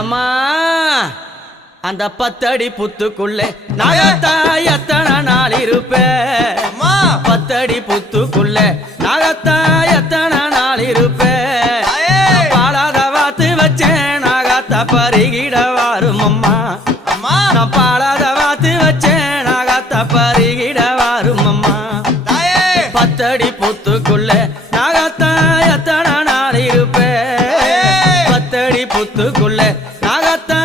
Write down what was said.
எம்மா அந்த 10 அடி புத்துக்குள்ளே நாகத்தா எத்தனை நாள் இருப்பேன் 10 அடி புத்துக்குள்ளே நாகத்தா எத்தனை நாள் இருப்பேன் பாலாத வாத்து வச்சேன் நாகத்தா பருகிட வாரும் அம்மா நான் பாலாத வாத்து வச்சேன் நாகத்தா பருகிட வாரும் அம்மா 10 அடி புத்துக்குள்ளே நாகத்தா எத்தனை நாள் இருப்பேன் 10 அடி புத்துக்குள்ளே நாகத்தா